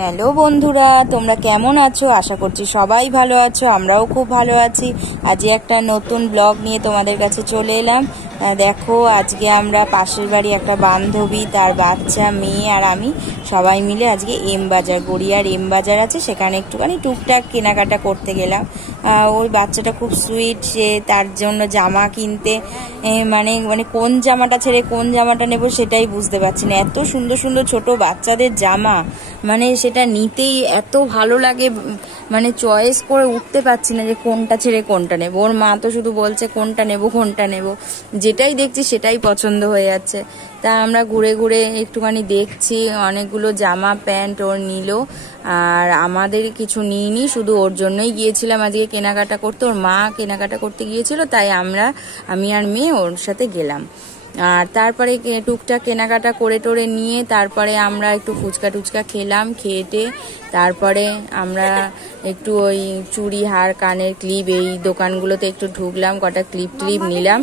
Hello বন্ধুরা, তোমরা কেমন আছো? আশা করছি সবাই ভালো আছো। আমরাও খুব ভালো আছি। আজকে একটা নতুন ব্লগ নিয়ে তোমাদের কাছে চলে এলাম। দেখো, আজকে আমরা পাশের বাড়ি একটা বান্ধবী, তার বাচ্চা, মেয়ে আর আমি সবাই মিলে আজকে এম বাজার, গড়িয়ার এম বাজার আছে, সেখানে একটুখানি টুকটাক কেনাকাটা করতে গেলাম। ওই বাচ্চাটা খুব সুইট, সে তার জন্য জামা কিনতে মানে কোন জামাটা ছেড়ে কোন জামাটা নেব সেটাই বুঝতে পারছি না। এত সুন্দর সুন্দর ছোট বাচ্চাদের জামা, মানে সেটা নিতেই এত ভালো লাগে, মানে চয়েস করে উঠতে পারছি না যে কোনটা ছেড়ে কোনটা নেব। ওর মা তো শুধু বলছে কোনটা নেব কোনটা নেব, যেটাই দেখছি সেটাই পছন্দ হয়ে যাচ্ছে। তা আমরা ঘুরে ঘুরে একটুখানি দেখছি, অনেকগুলো জামা প্যান্ট ওর নিল, আর আমাদের কিছু নিইনি, শুধু ওর জন্যই গিয়েছিলাম আজকে কেনাকাটা করতে। ওর মা কেনাকাটা করতে গিয়েছিল, তাই আমি আর মেয়ে ওর সাথে গেলাম। আর তারপরে টুকটাক কেনাকাটা করে টোরে নিয়ে তারপরে আমরা একটু ফুচকা টুচকা খেলাম। খেয়ে তারপরে আমরা একটু ওই চুড়ি, হার, কানের ক্লিপ, এই দোকানগুলোতে একটু ঢুকলাম, কটা ক্লিপ নিলাম।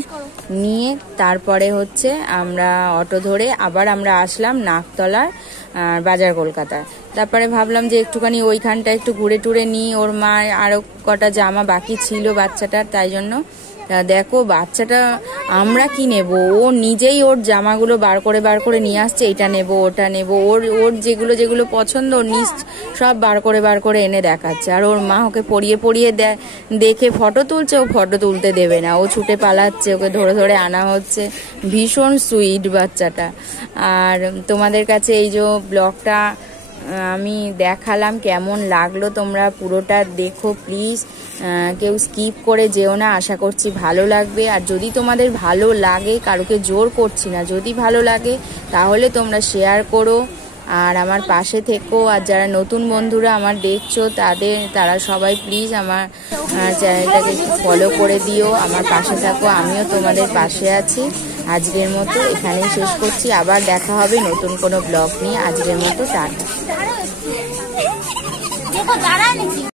নিয়ে তারপরে হচ্ছে আমরা অটো ধরে আবার আমরা আসলাম নাকতলার বাজার কলকাতায়। তারপরে ভাবলাম যে একটুখানি ওইখানটা একটু ঘুরে টুরে নিই। ওর মা আরও কটা জামা বাকি ছিল বাচ্চাটার, তাই জন্য। দেখো বাচ্চাটা, আমরা কি নেব, ও নিজেই ওর জামাগুলো বার করে নিয়ে আসছে, এটা নেব ওটা নেব, ওর যেগুলো পছন্দ সব বার করে এনে দেখাচ্ছে। আর ওর মা ওকে পরিয়ে দেখে ফটো তুলছে, ও ফটো তুলতে দেবে না, ও ছুটে পালাচ্ছে, ওকে ধরে আনা হচ্ছে। ভীষণ সুইট বাচ্চাটা। আর তোমাদের কাছে এই যে ব্লগটা আমি দেখালাম, কেমন লাগলো তোমরা পুরোটা দেখো প্লিজ, কেউ স্কিপ করে যেও না। আশা করছি ভালো লাগবে। আর যদি তোমাদের ভালো লাগে, কারোকে জোর করছি না, যদি ভালো লাগে তাহলে তোমরা শেয়ার করো আর আমার পাশে থেকো। আর যারা নতুন বন্ধুরা আমার দেখছো তারা সবাই প্লিজ আমার চ্যানেলটাকে ফলো করে দিও, আমার পাশে থাকো, আমিও তোমাদের পাশে আছি। আজকের মতো এখানেই শেষ করছি, আবার দেখা হবে নতুন কোনো ব্লগ নিয়ে। আজকের মতো টাটা।